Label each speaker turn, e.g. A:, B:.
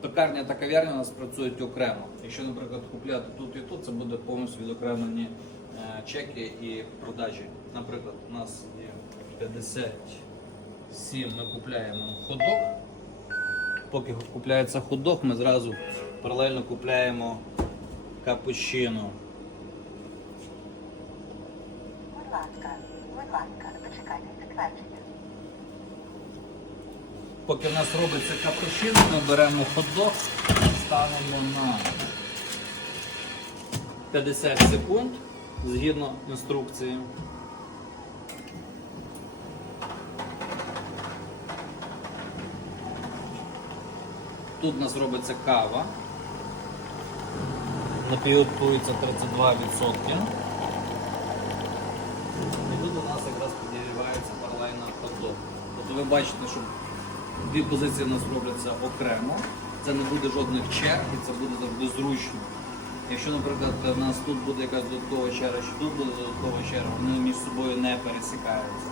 A: Токарня та кав'ярня у нас працюють окремо. Якщо, наприклад, купляти тут і тут, це буде повністю відокремлені е, чеки і продажі. Наприклад, у нас є 57, ми купляємо ходок. Поки купляється ходок, ми зразу паралельно купляємо капучино.
B: Будь ласка, будь ласка, дочекайте підтвердження.
A: Поки в нас робиться капучино, ми беремо хот-дог, ставимо на 50 секунд згідно інструкції. Тут у нас робиться кава. Напій 32%. І тут у нас якраз підігрівається паралельно хот-дог. Тобто ви бачите, що дві позиції у нас робляться окремо. Це не буде жодних черг і це буде завжди зручно. Якщо, наприклад, у нас тут буде якась додаткова черга, чи тут буде додаткова черга, вони між собою не пересікаються.